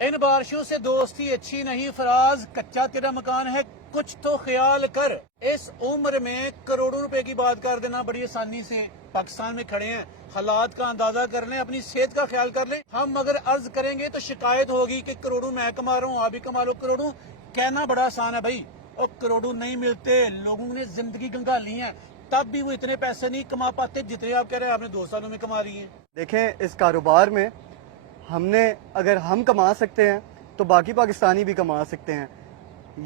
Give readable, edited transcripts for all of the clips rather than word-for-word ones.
ان بارشوں سے دوستی اچھی نہیں فراز، کچا تیرا مکان ہے کچھ تو خیال کر۔ اس عمر میں کروڑوں روپے کی بات کر دینا بڑی آسانی سے۔ پاکستان میں کھڑے ہیں، حالات کا اندازہ کر لیں، اپنی صحت کا خیال کر لیں۔ ہم اگر عرض کریں گے تو شکایت ہوگی کہ کروڑوں میں کما رہا ہوں، آپ بھی کما لو کروڑوں۔ کہنا بڑا آسان ہے بھائی، اور کروڑوں نہیں ملتے، لوگوں نے زندگی گنگالی ہیں، تب بھی وہ اتنے پیسے نہیں کما پاتے جتنے آپ کہہ رہے ہیں آپ نے 2 سالوں میں کما لی ہیں۔ دیکھیں اس کاروبار میں اگر ہم کما سکتے ہیں تو باقی پاکستانی بھی کما سکتے ہیں۔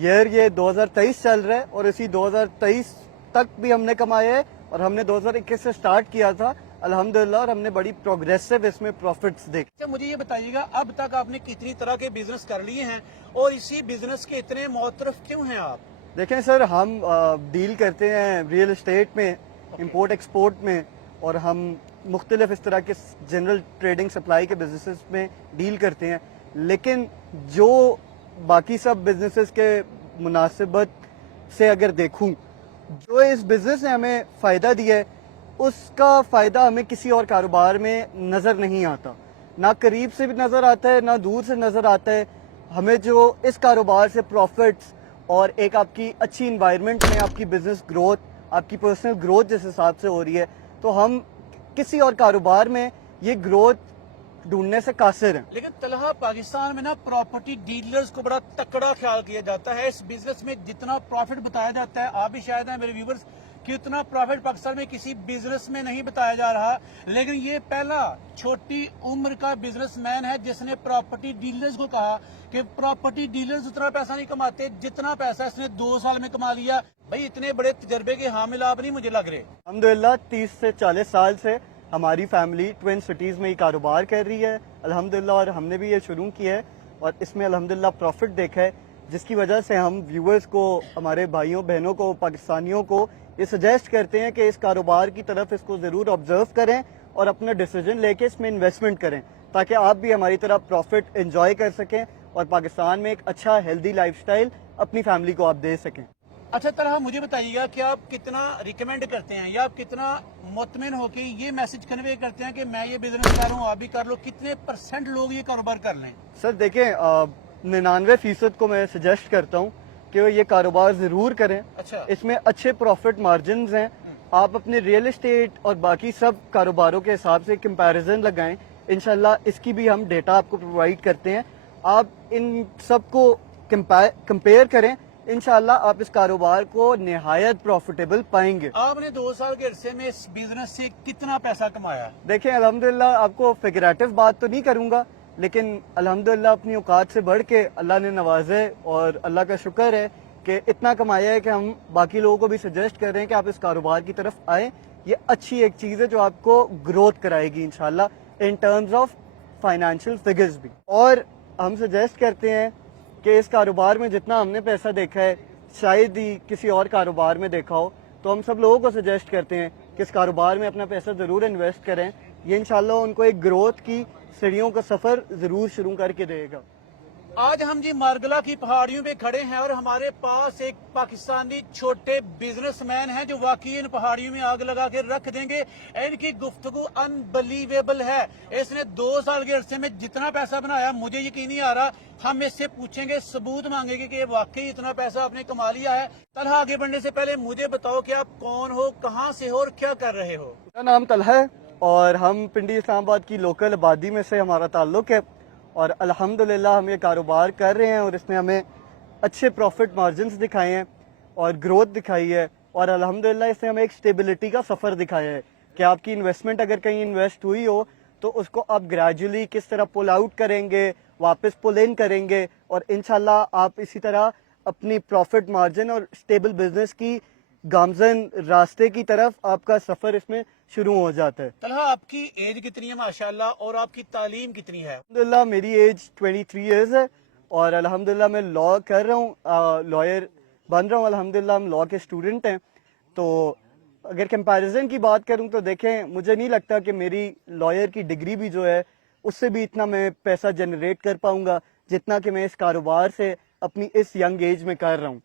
یہ 2023 چل رہا ہے اور اسی 2023 تک بھی ہم نے کمایا ہے، اور ہم نے 2021 سے سٹارٹ کیا تھا الحمدللہ، اور ہم نے بڑی پروگریسو اس میں پروفٹس دیکھے۔ اچھا مجھے یہ بتائیے گا، اب تک آپ نے کتنی طرح کے بزنس کر لیے ہیں اور اسی بزنس کے اتنے معترف کیوں ہیں آپ؟ دیکھیں سر، ہم ڈیل کرتے ہیں ریئل اسٹیٹ میں، امپورٹ ایکسپورٹ میں، اور ہم مختلف اس طرح کے جنرل ٹریڈنگ سپلائی کے بزنسز میں ڈیل کرتے ہیں، لیکن جو باقی سب بزنسز کے مناسبت سے اگر دیکھوں، جو اس بزنس نے ہمیں فائدہ دیا ہے اس کا فائدہ ہمیں کسی اور کاروبار میں نظر نہیں آتا، نہ قریب سے بھی نظر آتا ہے نہ دور سے نظر آتا ہے۔ ہمیں جو اس کاروبار سے پروفٹس اور ایک آپ کی اچھی انوائرمنٹ میں آپ کی بزنس گروتھ، آپ کی پرسنل گروتھ جس حساب سے ہو رہی ہے، تو ہم کسی اور کاروبار میں یہ گروتھ ڈھونڈنے سے قاصر ہیں۔ لیکن طلحہ، پاکستان میں نا پراپرٹی ڈیلرز کو بڑا تکڑا خیال کیا جاتا ہے۔ اس بزنس میں جتنا پروفٹ بتایا جاتا ہے، آپ بھی شاید ہیں میرے ویورز، کہ اتنا پروفٹ پاکستان میں کسی بزنس میں نہیں بتایا جا رہا، لیکن یہ پہلا چھوٹی عمر کا بزنس مین ہے جس نے پراپرٹی ڈیلرز کو کہا کہ پراپرٹی ڈیلرز اتنا پیسہ نہیں کماتے جتنا پیسہ اس نے 2 سال میں کما لیا۔ بھائی اتنے بڑے تجربے کے حامل آپ نہیں مجھے لگ رہے۔ الحمدللہ 30 سے 40 سال سے ہماری فیملی ٹوین سٹیز میں ہی کاروبار کر رہی ہے الحمدللہ، اور ہم نے بھی یہ شروع کیا ہے اور اس میں الحمدللہ پروفٹ دیکھا ہے، جس کی وجہ سے ہم ویورز کو، ہمارے بھائیوں بہنوں کو، پاکستانیوں کو یہ سجیسٹ کرتے ہیں کہ اس کاروبار کی طرف اس کو ضرور آبزرو کریں اور اپنا ڈیسیجن لے کے اس میں انویسٹمنٹ کریں، تاکہ آپ بھی ہماری طرح پروفٹ انجوائے کر سکیں اور پاکستان میں ایک اچھا ہیلدی لائف سٹائل اپنی فیملی کو آپ دے سکیں۔ اچھا طرح مجھے بتائیے گا کہ آپ کتنا ریکمینڈ کرتے ہیں یا آپ کتنا مطمئن ہو کے یہ میسج کنوے کرتے ہیں کہ میں یہ بزنس کر رہا ہوں آپ بھی کر لو، کتنے % لوگ یہ کاروبار کر لیں؟ سر دیکھیں 99% کو میں سجیسٹ کرتا ہوں کہ وہ یہ کاروبار ضرور کریں۔ اچھا، اس میں اچھے پروفٹ مارجنز ہیں، آپ اپنے ریئل اسٹیٹ اور باقی سب کاروباروں کے حساب سے کمپیریزن لگائیں، انشاءاللہ اس کی بھی ہم ڈیٹا آپ کو پرووائڈ کرتے ہیں، آپ ان سب کو کمپیئر کریں، انشاءاللہ آپ اس کاروبار کو نہایت پروفیٹیبل پائیں گے۔ آپ نے 2 سال کے عرصے میں اس بزنس سے کتنا پیسہ کمایا؟ دیکھیں الحمدللہ آپ کو فگریٹو بات تو نہیں کروں گا، لیکن الحمدللہ اپنی اوقات سے بڑھ کے اللہ نے نوازے اور اللہ کا شکر ہے کہ اتنا کمایا ہے کہ ہم باقی لوگوں کو بھی سجیسٹ کر رہے ہیں کہ آپ اس کاروبار کی طرف آئیں۔ یہ اچھی ایک چیز ہے جو آپ کو گروتھ کرائے گی انشاءاللہ in terms of financial figures بھی، اور ہم سجیسٹ کرتے ہیں کہ اس کاروبار میں جتنا ہم نے پیسہ دیکھا ہے شاید ہی کسی اور کاروبار میں دیکھا ہو، تو ہم سب لوگوں کو سجیسٹ کرتے ہیں کہ اس کاروبار میں اپنا پیسہ ضرور انویسٹ کریں، یہ انشاءاللہ ان کو ایک گروتھ کی سیڑھیوں کا سفر ضرور شروع کر کے دے گا۔ آج ہم جی مارگلا کی پہاڑیوں پہ کھڑے ہیں اور ہمارے پاس ایک پاکستانی چھوٹے بزنس مین ہیں جو واقعی ان پہاڑیوں میں آگ لگا کے رکھ دیں گے۔ ان کی گفتگو انبلیویبل ہے۔ اس نے 2 سال کے عرصے میں جتنا پیسہ بنایا مجھے یقین نہیں آ رہا۔ ہم اس سے پوچھیں گے، ثبوت مانگیں گے کہ واقعی اتنا پیسہ آپ نے کما لیا ہے۔ طلحہ آگے بڑھنے سے پہلے مجھے بتاؤ کہ آپ کون ہو، کہاں سے ہو اور کیا کر رہے ہو؟ میرا نام طلحہ ہے اور ہم پنڈی اسلام آباد کی لوکل آبادی میں سے ہمارا تعلق ہے، اور الحمدللہ ہم یہ کاروبار کر رہے ہیں اور اس نے ہمیں اچھے پروفٹ مارجنز دکھائے ہیں اور گروتھ دکھائی ہے، اور الحمدللہ اس نے ہمیں ایک سٹیبلٹی کا سفر دکھایا ہے کہ آپ کی انویسٹمنٹ اگر کہیں انویسٹ ہوئی ہو تو اس کو آپ گریجولی کس طرح پل آؤٹ کریں گے، واپس پل ان کریں گے، اور انشاءاللہ آپ اسی طرح اپنی پروفٹ مارجن اور سٹیبل بزنس کی گامزن راستے کی طرف آپ کا سفر اس میں شروع ہو جاتا ہے۔ طلحہ آپ کی ایج کتنی ہے ماشاءاللہ، اور آپ کی تعلیم کتنی ہے؟ الحمدللہ میری ایج 23 ایئرز ہے اور الحمدللہ میں لا کر رہا ہوں، لائر بن رہا ہوں، الحمدللہ ہم لا کے اسٹوڈنٹ ہیں۔ تو اگر کمپیریزن کی بات کروں تو دیکھیں مجھے نہیں لگتا کہ میری لائر کی ڈگری بھی جو ہے اس سے بھی اتنا میں پیسہ جنریٹ کر پاؤں گا جتنا کہ میں اس کاروبار سے اپنی اس ینگ ایج میں کر رہا ہوں۔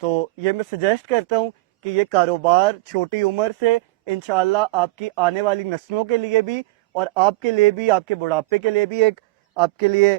تو یہ میں سجیسٹ کرتا ہوں کہ یہ کاروبار چھوٹی عمر سے انشاءاللہ آپ کی آنے والی نسلوں کے لیے بھی اور آپ کے لیے بھی، آپ کے بڑھاپے کے لیے بھی ایک آپ کے لیے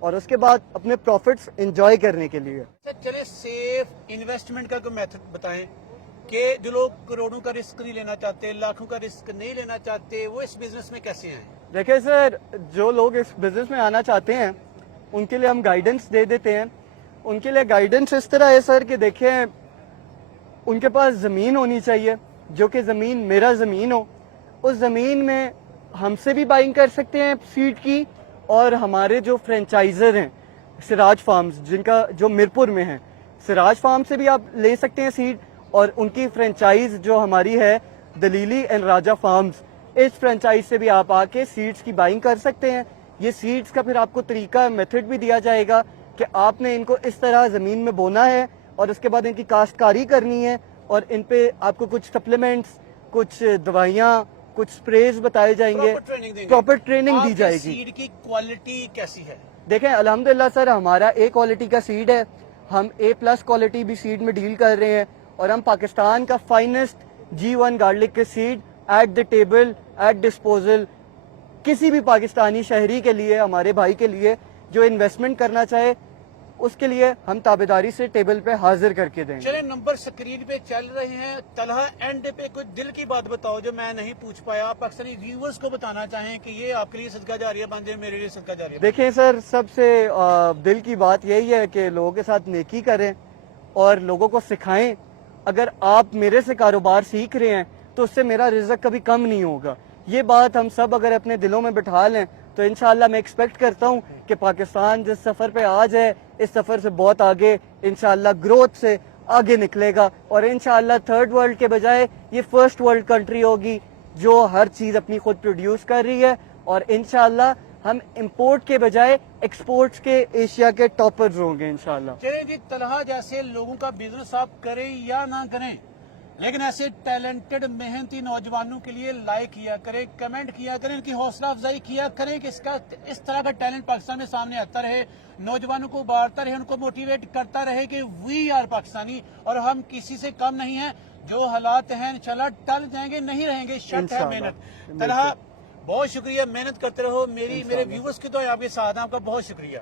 اور اس کے بعد اپنے پروفٹس انجوائے کرنے کے لیے. چلے سیف انویسٹمنٹ کا کوئی میتھڈ بتائیں کہ جو لوگ کروڑوں کا رسک نہیں لینا چاہتے, لاکھوں کا رسک نہیں لینا چاہتے, وہ اس بزنس میں کیسے ہیں؟ دیکھیں سر, جو لوگ اس بزنس میں آنا چاہتے ہیں ان کے لیے ہم گائیڈنس دے دیتے ہیں. ان کے لیے گائیڈنس اس طرح ہے سر کہ دیکھیں, ان کے پاس زمین ہونی چاہیے جو کہ زمین میرا زمین ہو. اس زمین میں ہم سے بھی بائنگ کر سکتے ہیں سیڈ کی, اور ہمارے جو فرینچائزر ہیں سراج فارمز, جن کا جو میرپور میں ہیں, سراج فارم سے بھی آپ لے سکتے ہیں سیڈ, اور ان کی فرینچائز جو ہماری ہے دلیلی اینڈ راجہ فارمز, اس فرینچائز سے بھی آپ آ کے سیڈز کی بائنگ کر سکتے ہیں. یہ سیڈز کا پھر آپ کو طریقہ میتھڈ بھی دیا جائے گا کہ آپ نے ان کو اس طرح زمین میں بونا ہے, اور اس کے بعد ان کی کاشتکاری کرنی ہے, اور ان پہ آپ کو کچھ سپلیمنٹس, کچھ دوائیاں, کچھ سپریز بتائے جائیں گے, پراپر ٹریننگ دی جائے گی. سیڈ کی کوالٹی کیسی ہے؟ دیکھیں الحمدللہ سر, ہمارا اے کوالٹی کا سیڈ ہے, ہم A+ کوالٹی بھی سیڈ میں ڈیل کر رہے ہیں, اور ہم پاکستان کا فائنسٹ G1 گارلک کے seed at the table, at disposal, کسی بھی پاکستانی شہری کے لیے, ہمارے بھائی کے لیے جو انویسٹمنٹ کرنا چاہے اس کے لیے ہم تابیداری سے ٹیبل پہ حاضر کر کے دیں گے. چلے نمبر اسکرین پہ چل رہے ہیں. طلحہ اینڈ پہ کوئی دل کی بات بتاؤ جو میں نہیں پوچھ پایا, پاکستانی ویورز کو بتانا چاہیں کہ یہ آپ کے لیے صدقہ جاریہ بن جائے, میرے لیے صدقہ جاریہ. دیکھیں سر, سب سے دل کی بات یہی ہے کہ لوگوں کے ساتھ نیکی کریں اور لوگوں کو سکھائیں. اگر آپ میرے سے کاروبار سیکھ رہے ہیں تو اس سے میرا رزق کبھی کم نہیں ہوگا. یہ بات ہم سب اگر اپنے دلوں میں بٹھا لیں تو انشاءاللہ میں ایکسپیکٹ کرتا ہوں کہ پاکستان جس سفر پہ آج ہے اس سفر سے بہت آگے انشاءاللہ گروتھ سے آگے نکلے گا, اور انشاءاللہ تھرڈ ورلڈ کے بجائے یہ فرسٹ ورلڈ کنٹری ہوگی جو ہر چیز اپنی خود پروڈیوس کر رہی ہے, اور انشاءاللہ ہم امپورٹ کے بجائے ایکسپورٹس کے ایشیا کے ٹاپرز ہوں گے انشاءاللہ. چلیں جی, طلحہ جیسے لوگوں کا بزنس آپ کریں یا نہ کریں, لیکن ایسے ٹیلنٹڈ محنتی نوجوانوں کے لیے لائک کیا کریں, کمنٹ کیا کریں, ان کی حوصلہ افزائی کیا کریں کہ اس طرح کا ٹیلنٹ پاکستان میں سامنے آتا رہے, نوجوانوں کو ابھارتا رہے, ان کو موٹیویٹ کرتا رہے کہ وی آر پاکستانی اور ہم کسی سے کم نہیں ہیں. جو حالات ہیں انشاءاللہ ٹل جائیں گے, نہیں رہیں گے, شرط ہے محنت. طلحہ بہت شکریہ, محنت کرتے رہو, میرے ویورز کی تو آپ کے ساتھ ہیں, آپ کا بہت شکریہ.